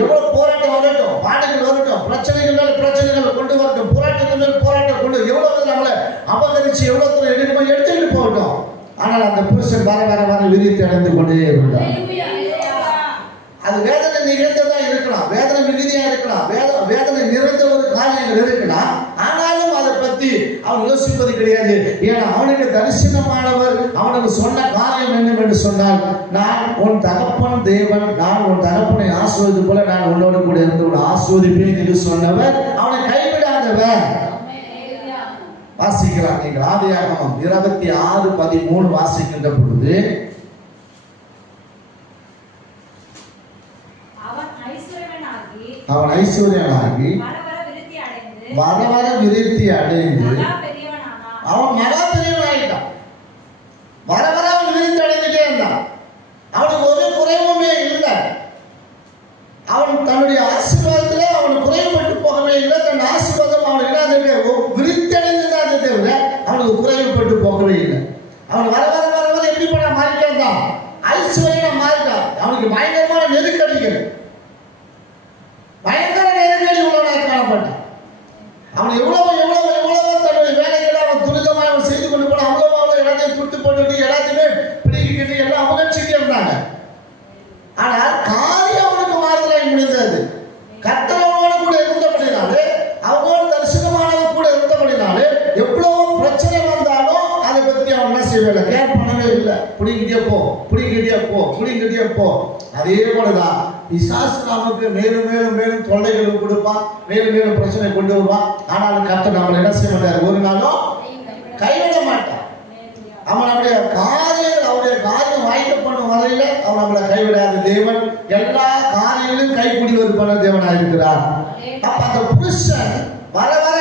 எவ்வளவு போராட்டம் வரட்டும், பாடுகள் வரட்டும், பிரச்சனைகள் மேல பிரச்சனைகள் கொண்டு வரட்டும், போராட்டங்கள் மேல் போராட்டம் கொண்டு எவ்வளவு நம்மளை அபகரிச்சு எவ்வளவு தூரம் எடுத்துக்கிட்டு போகட்டும், ஆனால் அந்த புருஷன் வர வர வர விரித்து அடைந்து கொண்டே இருந்தார். அது வேதனை நிகழ்ந்ததா இருக்கலாம், வேதனை மிகுதியா இருக்கலாம், வேதனை நிறைந்த ஒரு காரியங்கள் இருக்கலாம். ஆனாலும் அதை பத்தி அவன் யோசிப்பது கிடையாது. ஏன்னா அவனுக்கு தரிசனமானவர் அவனுக்கு சொன்ன காரியம் என்னவென்று சொன்னால், நான் உன் தகப்பன் தேவன், நான் உன் தகப்பனை ஆசீர்வதிப்பது போல நான் உன்னோடு கூட இருந்து உன்னை ஆசீர்வதிப்பேன் என்று சொன்னவர் அவனை கைவிடாதவர். வாசிக்கிறார் நீங்கள் ஆதியாகமம் 26:13 வாசிக்கின்ற பொழுது, அவன் ஐஸ்வர்யனாகி வர வர விருத்தி அடைந்து அவன் மகா பெரியவனாயிட்டான். வர வர அவன் விருத்தி அடைந்துட்டே இருந்தான். அவனுக்கு ஒரு குறைவுமே இல்லை. அவன் தன்னுடைய ஆசீர்வாதத்திலே அவன் குறைவுபட்டு போகவே இல்லை. தன் ஆசீர்வாதம் அவன் விருத்தி அடைந்துதான் தவிர அவனுக்கு குறைவுபட்டு போகவே இல்லை. அவன் வர வர வர வர எப்படி பண்ண மாறிட்டான் தான், ஐஸ்வர்யனா மாறிட்டான். அவனுக்கு பயங்கரமான நெருக்கடிகள், பயங்கர நெருக்கடி உள்ளவனாக காணப்பட்டான். அவன் எவ்வளவு எவ்வளவு எவ்வளவு தன்னுடைய வேலைகளை அவன் துரிதமாக அவன் செய்து கொண்டு போன அவ்வளவு அவ்வளவு எல்லாத்தையும் கொடுத்து போட்டு எல்லாத்தையுமே பிடிக்கிட்டு எல்லாம் அபகரிச்சுட்டே இருந்தாங்க. ஆனால் காரியம் அவனுக்கு மாறுதலாய் முடிந்தது. கர்த்தரோடு கூட இருந்தபடினாலே, அவனோடு தரிசனமானவர் கூட இருந்தபடினாலே, எவ்வளவு பிரச்சனை வந்தாலும் அதை பத்தி அவன் என்ன செய்யவில்லை, கேர் பண்ணவே இல்லை. பிடிக்கிட்டே போ, பிடிக்கிட்டே போ, பிடிக்கிட்டே போ. அதே போலதான் பிசாசு நமக்கு மேலும் மேலும் மேலும் தொல்லைகள் கொடுப்பான், மேலும் மேலும் பிரச்சனை கொண்டு வருவான். ஆனாலும் கர்த்தர் நம்மளை என்ன செய்ய மாட்டார், ஒரு நாளும் கைவிட மாட்டான். அவன் அவருடைய காரியம் வாய்க்க பண்ணும் வரையில அவன் நம்மளை கைவிடாத தேவன். எல்லா காரியங்களையும் கைப்பிடி ஒரு பண்ண தேவனாக இருக்கிறார். அப்ப அந்த புருஷன் வர வர